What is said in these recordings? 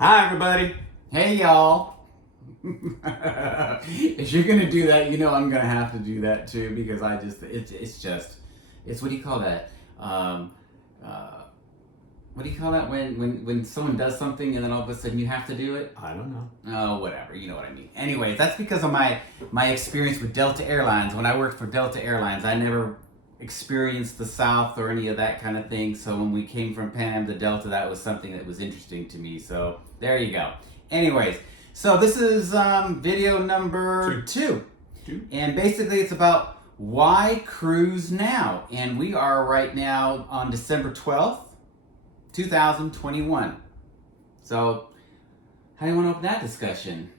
Hi, everybody. Hey y'all. If you're gonna do that, you know I'm gonna have to do that too because it's what do you call that? Um, uh, what do you call that when someone does something and then all of a sudden you have to do it? I don't know. Oh, whatever. You know what I mean. Anyways, that's because of my experience with Delta Airlines. When I worked for Delta Airlines, I never experienced the South or any of that kind of thing. So when we came from Pan Am to Delta, that was something that was interesting to me. So there you go. Anyways, so this is video number two. And basically it's about why cruise now. And we are right now on December 12th, 2021. So how do you want to open that discussion?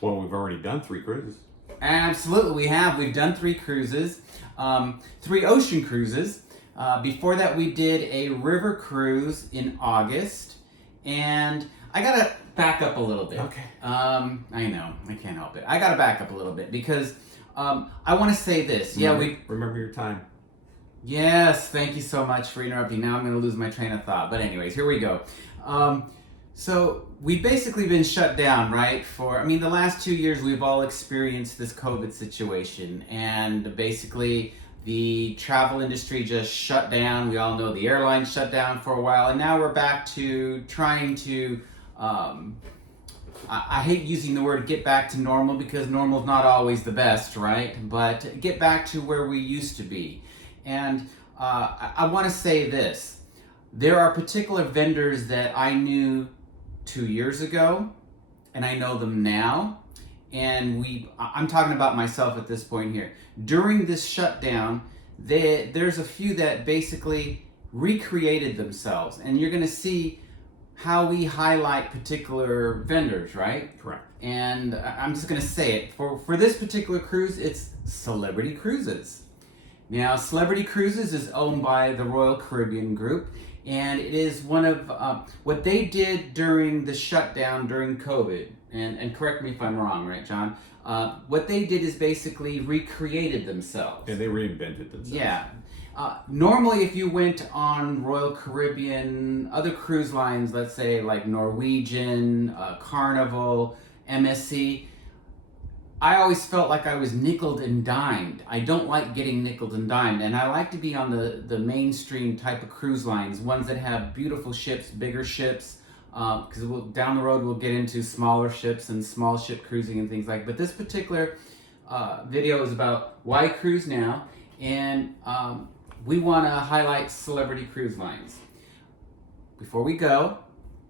Well, we've already done 3 cruises. Absolutely, we have. We've done 3 cruises, 3 ocean cruises. Before that, we did a river cruise in August. And I got to back up a little bit. Okay. I know, I can't help it. I got to back up a little bit because I want to say this. Remember your time. Yes, thank you so much for interrupting. Now I'm going to lose my train of thought. But anyways, here we go. So we've basically been shut down, right? The last 2 years we've all experienced this COVID situation. And basically the travel industry just shut down. We all know the airlines shut down for a while. And now we're back to trying to, I hate using the word get back to normal because normal is not always the best, right? But get back to where we used to be. And I want to say this. There are particular vendors that I knew 2 years ago, and I know them now. And I'm talking about myself at this point here. During this shutdown, there's a few that basically recreated themselves. And you're going to see how we highlight particular vendors, right? Correct. And I'm just going to say it. For this particular cruise, it's Celebrity Cruises. Now, Celebrity Cruises is owned by the Royal Caribbean Group, and it is one of what they did during the shutdown during COVID. And correct me if I'm wrong, right, John? What they did is basically recreated themselves. And they reinvented themselves. Yeah. Normally, if you went on Royal Caribbean, other cruise lines, let's say like Norwegian, Carnival, MSC, I always felt like I was nickeled and dimed. I don't like getting nickeled and dimed, and I like to be on the mainstream type of cruise lines, ones that have beautiful ships, bigger ships, because down the road we'll get into smaller ships and small ship cruising and things like that. But this particular video is about why cruise now, and we want to highlight Celebrity Cruise Lines. Before we go,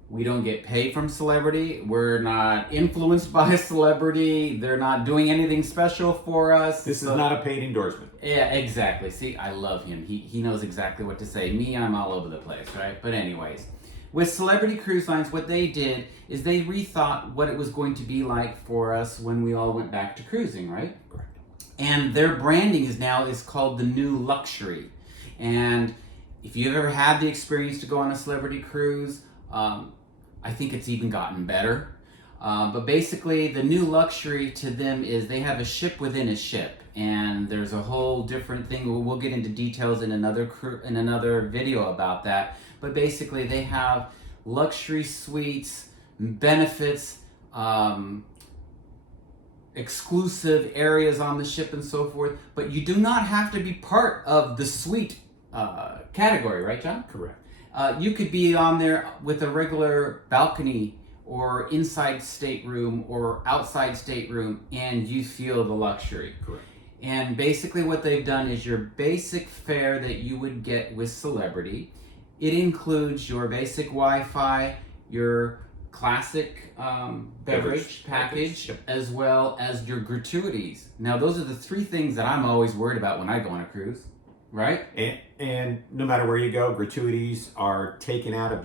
we don't get paid from Celebrity. We're not influenced by Celebrity. They're not doing anything special for us. This is not a paid endorsement. Yeah, exactly. See, I love him. He knows exactly what to say. Me, I'm all over the place, right? But anyways, with Celebrity Cruise Lines, what they did is they rethought what it was going to be like for us when we all went back to cruising, right? Correct. And their branding is called the New Luxury. And if you've ever had the experience to go on a Celebrity cruise, I think it's even gotten better. But basically, the New Luxury to them is they have a ship within a ship, and there's a whole different thing. We'll get into details in another video about that. But basically, they have luxury suites, benefits, exclusive areas on the ship, and so forth. But you do not have to be part of the suite category, right, John? Correct. You could be on there with a regular balcony or inside stateroom or outside stateroom, and you feel the luxury. Correct. And basically what they've done is your basic fare that you would get with Celebrity. It includes your basic Wi-Fi, your classic beverage package, Yep. as well as your gratuities. Now, those are the 3 things that I'm always worried about when I go on a cruise. Right? And no matter where you go, gratuities are taken out of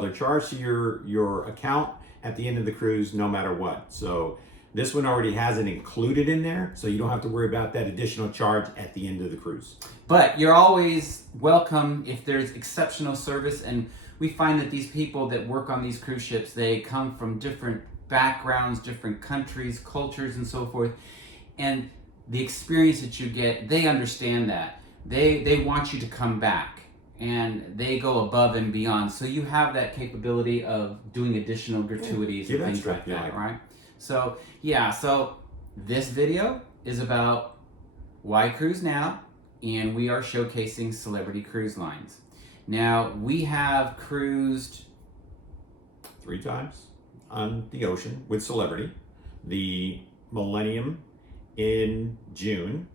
they're charged to your account at the end of the cruise no matter what. So this one already has it included in there, so you don't have to worry about that additional charge at the end of the cruise. But you're always welcome if there's exceptional service, and we find that these people that work on these cruise ships, they come from different backgrounds, different countries, cultures, and so forth. And the experience that you get, they understand that. They want you to come back. and they go above and beyond. So you have that capability of doing additional gratuities Give and things extra, like yeah. that, right? So yeah, so this video is about why cruise now, and we are showcasing Celebrity Cruise Lines. Now, we have cruised 3 times on the ocean with Celebrity. The Millennium in June,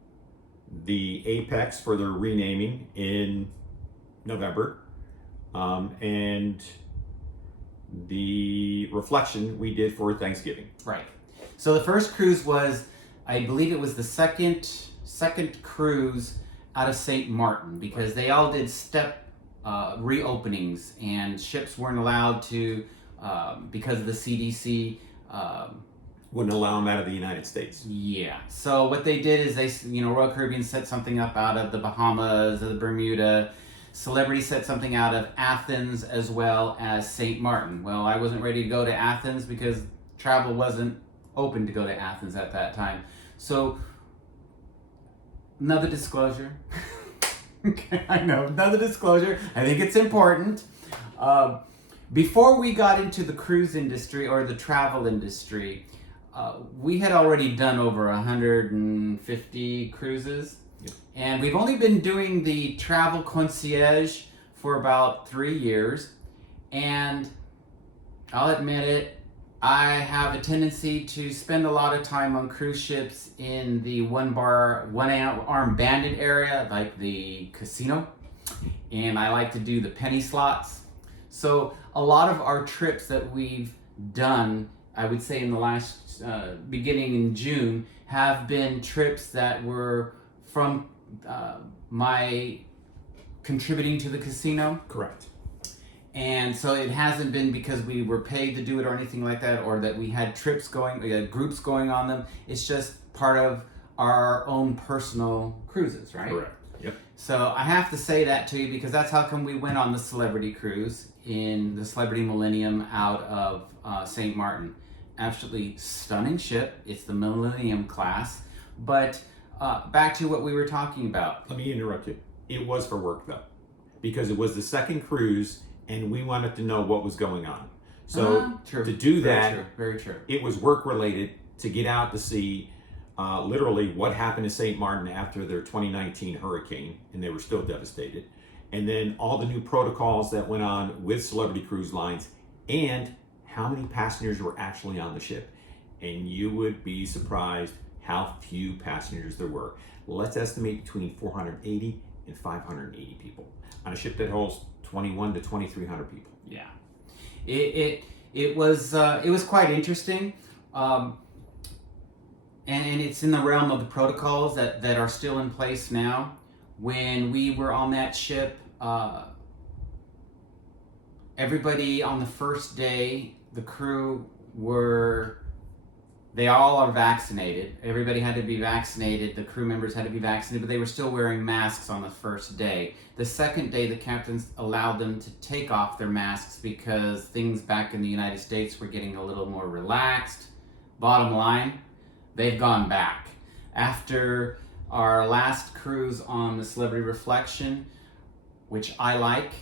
the Apex for their renaming in November, and the Reflection we did for Thanksgiving. right. So the first cruise was, I believe it was the second cruise out of St. Martin, because they all did step reopenings, and ships weren't allowed to, because of the CDC. Wouldn't allow them out of the United States. Yeah. So what they did is Royal Caribbean set something up out of the Bahamas or the Bermuda. Celebrity set something out of Athens as well as St. Martin. Well, I wasn't ready to go to Athens because travel wasn't open to go to Athens at that time. So, another disclosure. Okay, I know, another disclosure. I think it's important. Before we got into the cruise industry or the travel industry, we had already done over 150 cruises. Yep. And we've only been doing the travel concierge for about 3 years. And I'll admit it, I have a tendency to spend a lot of time on cruise ships in the one arm bandit area, like the casino. And I like to do the penny slots. So a lot of our trips that we've done, I would say in the last, beginning in June, have been trips that were from my contributing to the casino. Correct. And so it hasn't been because we were paid to do it or anything like that, or that we had trips going, we had groups going on them. It's just part of our own personal cruises, right? Correct. Yep. So I have to say that to you because that's how come we went on the Celebrity Cruise in the Celebrity Millennium out of St. Martin. Absolutely stunning ship. It's the Millennium class. But back to what we were talking about. Let me interrupt you. It was for work though, because it was the second cruise and we wanted to know what was going on. So True. to do Very that, true. Very true. it was work related to get out to see literally what happened to St. Martin after their 2019 hurricane, and they were still devastated. And then all the new protocols that went on with Celebrity Cruise Lines and how many passengers were actually on the ship. And you would be surprised how few passengers there were. Let's estimate between 480 and 580 people on a ship that holds 21 to 2,300 people. Yeah, it was quite interesting, and it's in the realm of the protocols that are still in place now. When we were on that ship, everybody on the first day, the crew they all are vaccinated. Everybody had to be vaccinated. The crew members had to be vaccinated, but they were still wearing masks on the first day. The second day, the captains allowed them to take off their masks because things back in the United States were getting a little more relaxed. Bottom line, they've gone back. After our last cruise on the Celebrity Reflection, which I like,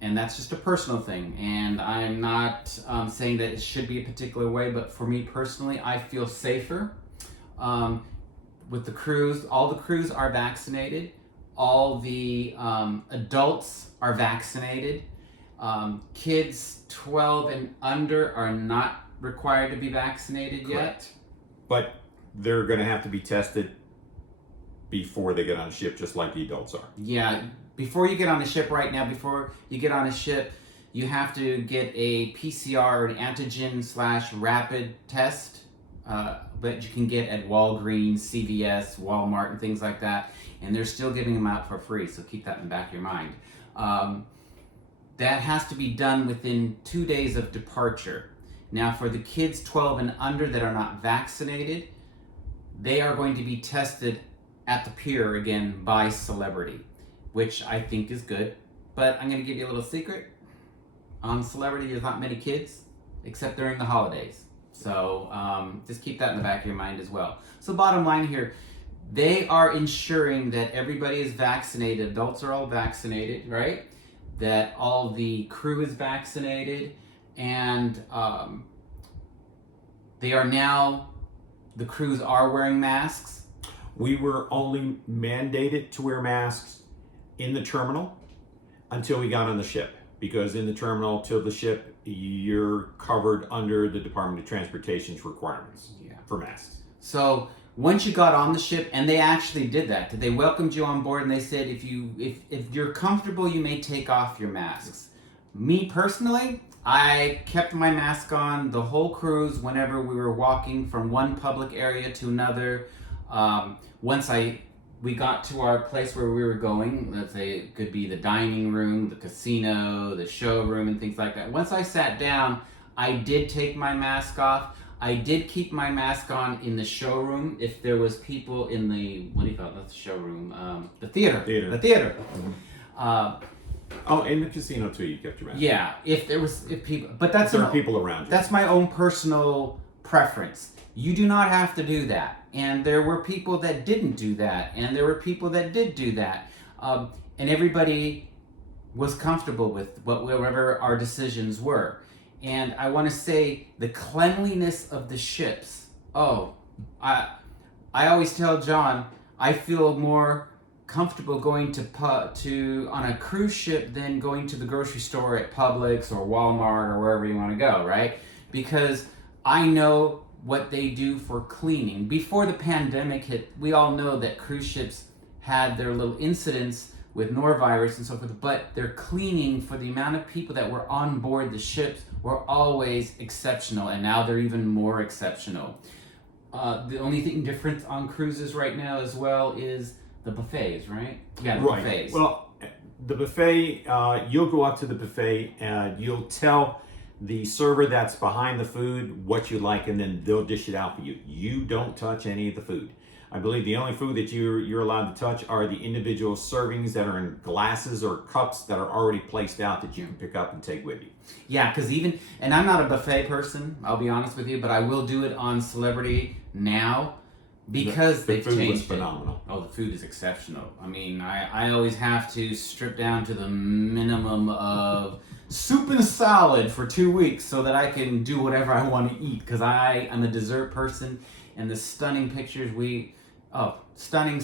and that's just a personal thing, and I'm not saying that it should be a particular way, but for me personally, I feel safer with the cruise. All the crews are vaccinated. All the adults are vaccinated. Kids 12 and under are not required to be vaccinated Correct. yet. But they're going to have to be tested before they get on a ship, just like the adults are. Yeah, before you get on a ship right now, before you get on a ship, you have to get a PCR, an antigen/rapid test that you can get at Walgreens, CVS, Walmart, and things like that. And they're still giving them out for free, so keep that in the back of your mind. That has to be done within 2 days of departure. Now, for the kids 12 and under that are not vaccinated, they are going to be tested at the pier again by Celebrity, which I think is good. But I'm going to give you a little secret. On Celebrity, there's not many kids, except during the holidays. So just keep that in the back of your mind as well. So bottom line here, They are ensuring that everybody is vaccinated. Adults are all vaccinated, right? That all the crew is vaccinated, and they are now, the crews are wearing masks. We were only mandated to wear masks in the terminal until we got on the ship, because in the terminal till the ship, you're covered under the Department of Transportation's requirements for masks. So once you got on the ship, and they actually did that, they welcomed you on board, and they said, if you're comfortable, you may take off your masks. Me personally, I kept my mask on the whole cruise whenever we were walking from one public area to another. Once we got to our place where we were going, let's say it could be the dining room, the casino, the showroom, and things like that. Once I sat down, I did take my mask off. I did keep my mask on in the showroom if there was people in the, what do you call it? That's the showroom. The theater. The theater. Oh, in the casino too, you kept your mask. Yeah, if people, but that's there are people around you. That's my own personal preference. You do not have to do that, and there were people that didn't do that, and there were people that did do that, and everybody was comfortable with whatever our decisions were. And I want to say the cleanliness of the ships. Oh, I always tell John, I feel more comfortable going to on a cruise ship than going to the grocery store at Publix or Walmart or wherever you want to go, right? Because I know what they do for cleaning. Before the pandemic hit, we all know that cruise ships had their little incidents with norovirus and so forth, but their cleaning for the amount of people that were on board the ships were always exceptional, and now they're even more exceptional. The only thing different on cruises right now as well is the buffets, right? Yeah, the buffets. Well, the buffet, you'll go up to the buffet and you'll tell the server that's behind the food what you like, and then they'll dish it out for you. You don't touch any of the food. I believe the only food that you're allowed to touch are the individual servings that are in glasses or cups that are already placed out that you can pick up and take with you. Yeah, because and I'm not a buffet person, I'll be honest with you, but I will do it on Celebrity now because they've changed it. The food was phenomenal. Oh, the food is exceptional. I mean, I always have to strip down to the minimum of soup and salad for 2 weeks so that I can do whatever I want to eat, because I'm a dessert person, and the stunning pictures stunning,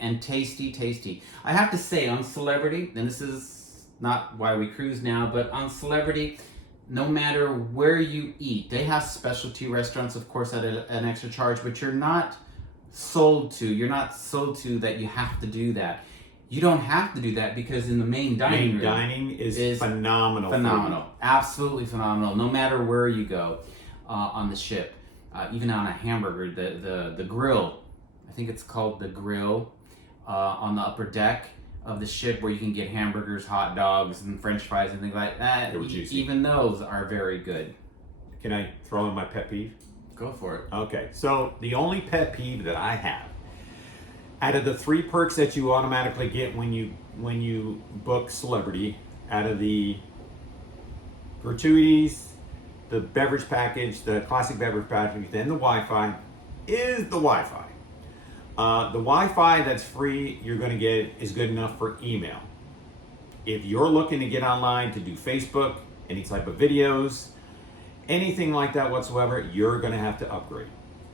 and tasty. I have to say, on Celebrity, and this is not why we cruise now, but on Celebrity, no matter where you eat, they have specialty restaurants, of course, at an extra charge, but you're not sold to that you have to do that. You don't have to do that, because in the main dining room, dining is phenomenal. Phenomenal. Absolutely phenomenal, no matter where you go on the ship. Even on a hamburger, the grill, I think it's called the grill, on the upper deck of the ship, where you can get hamburgers, hot dogs, and French fries and things like that. Even those are very good. Can I throw in my pet peeve? Go for it. Okay, so the only pet peeve that I have, out of the 3 perks that you automatically get when you book Celebrity, out of the gratuities, the beverage package, the classic beverage package, and the Wi-Fi, is the Wi-Fi. The Wi-Fi that's free you're going to get is good enough for email. If you're looking to get online to do Facebook, any type of videos, anything like that whatsoever, you're going to have to upgrade.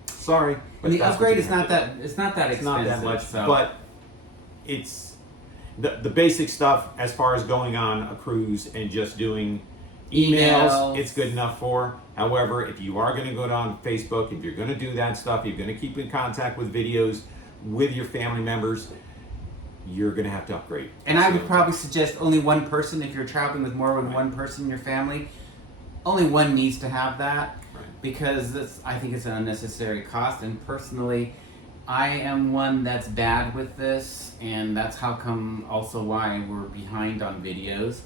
Sorry, but the upgrade is not that expensive. It's not that much, so. but it's the basic stuff as far as going on a cruise and just doing emails. It's good enough for. However, if you are going to go down Facebook, if you're going to do that stuff, you're going to keep in contact with videos with your family members, you're going to have to upgrade. And I would probably suggest only one person. If you're traveling with more than one person in your family, only one needs to have that, because I think it's an unnecessary cost. And personally, I am one that's bad with this, and that's how come also why we're behind on videos,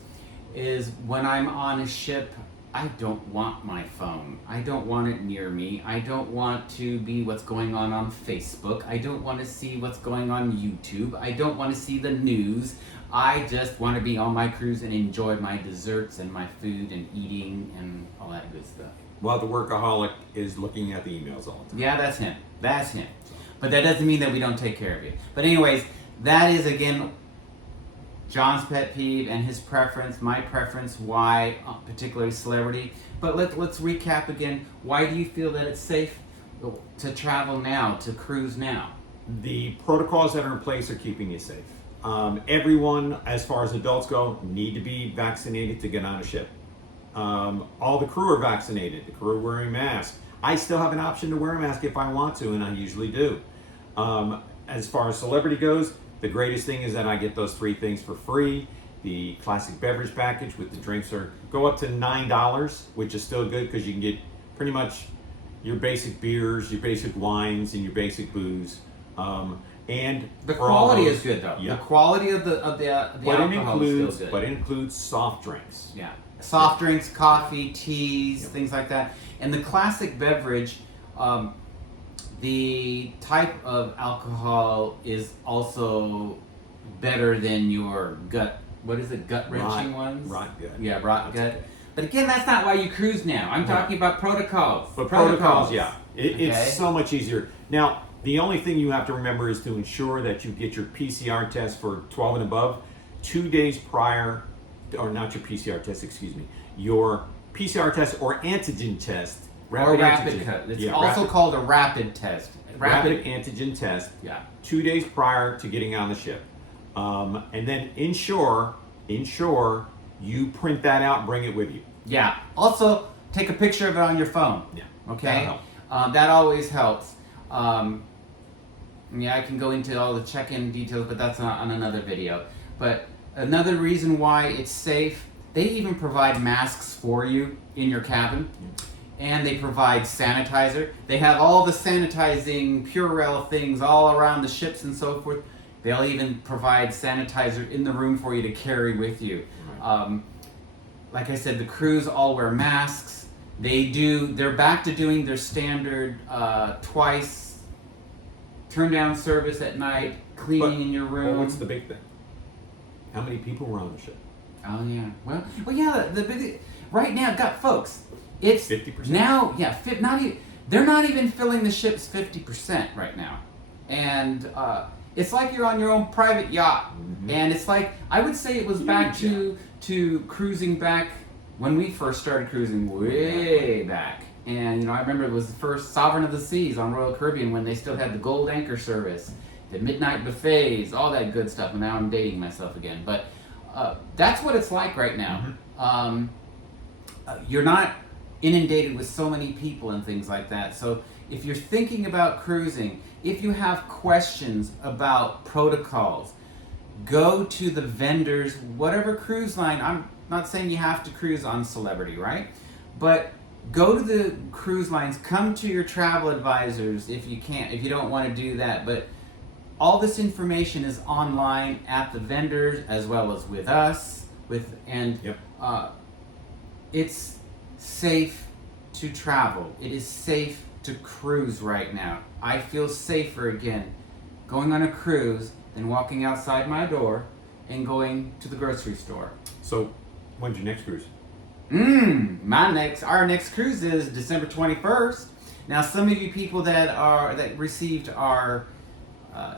is when I'm on a ship, I don't want my phone. I don't want it near me. I don't want to be what's going on Facebook. I don't want to see what's going on YouTube. I don't want to see the news. I just want to be on my cruise and enjoy my desserts and my food and eating and all that good stuff. While the workaholic is looking at the emails all the time. Yeah, that's him. But that doesn't mean that we don't take care of you. But anyways, that is again John's pet peeve and his preference, my preference, why particularly celebrity. But let's recap again. Why do you feel that it's safe to travel now, to cruise now? The protocols that are in place are keeping you safe. Everyone, as far as adults go, need to be vaccinated to get on a ship. All the crew are vaccinated. The crew are wearing masks. I still have an option to wear a mask if I want to, and I usually do. As far as celebrity goes, the greatest thing is that I get those 3 things for free. The classic beverage package with the drinks go up to $9, which is still good because you can get pretty much your basic beers, your basic wines, and your basic booze. And the quality is good though. Yeah. The quality of the alcohol is still good. But it includes soft drinks. Yeah. Soft drinks, coffee, teas, things like that. And the classic beverage, the type of alcohol is also better than your gut. What is it? Gut wrenching ones. Rot gut. Yeah, rot gut. But again, that's not why you cruise now. I'm talking about protocols. But protocols, yeah. Okay. It's so much easier. Now, the only thing you have to remember is to ensure that you get your PCR test for 12 and above 2 days prior, or not your PCR test, excuse me, your PCR test or antigen test. Rapid test. It's also called a rapid test. Rapid antigen test. Yeah. 2 days prior to getting on the ship. And then ensure you print that out and bring it with you. Yeah. Also, take a picture of it on your phone. Yeah. Okay? That always helps. I can go into all the check-in details, but that's on another video. But another reason why it's safe, they even provide masks for you in your cabin. And they provide sanitizer. They have all the sanitizing Purell things all around the ships and so forth. They'll even provide sanitizer in the room for you to carry with you. Like I said, the crews all wear masks. They're back to doing their standard twice turn down service at night, cleaning in your room. Well, what's the big thing? How many people were on the ship? Oh yeah. Well yeah. Right now, folks. It's 50%. Now. Yeah. They're not even filling the ships 50% right now, and it's like you're on your own private yacht. Mm-hmm. And it's like I would say it was back to cruising back when we first started cruising way back. And I remember it was the first Sovereign of the Seas on Royal Caribbean when they still had the gold anchor service, the midnight buffets, all that good stuff. And now I'm dating myself again, but that's what it's like right now. Mm-hmm. You're not inundated with so many people and things like that. So if you're thinking about cruising, if you have questions about protocols, go to the vendors, whatever cruise line. I'm not saying you have to cruise on Celebrity, right? But go to the cruise lines, come to your travel advisors if you don't want to do that. But all this information is online at the vendors as well as with us. It's safe to travel. It is safe to cruise right now. I feel safer again going on a cruise than walking outside my door and going to the grocery store. So, when's your next cruise? Our next cruise is December 21st. Now, some of you people that received our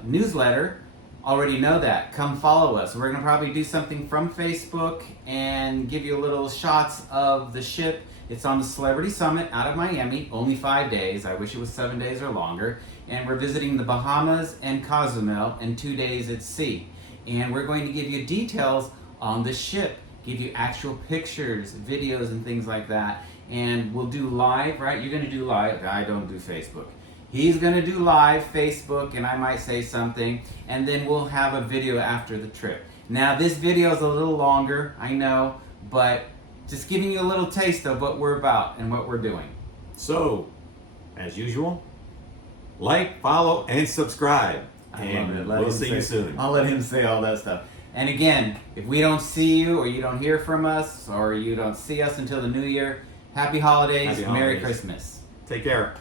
newsletter already know that. Come follow us. We're going to probably do something from Facebook and give you a little shots of the ship. It's on the Celebrity Summit out of Miami, only 5 days. I wish it was 7 days or longer. And we're visiting the Bahamas and Cozumel and 2 days at sea. And we're going to give you details on the ship, give you actual pictures, videos, and things like that. And we'll do live, right? You're going to do live. I don't do Facebook. He's going to do live Facebook, and I might say something. And then we'll have a video after the trip. Now, this video is a little longer, I know, but just giving you a little taste of what we're about and what we're doing. So, as usual, like, follow, and subscribe. And we'll see you soon. I'll let him say all that stuff. And again, if we don't see you or you don't hear from us or you don't see us until the new year, happy holidays. Merry Christmas. Take care.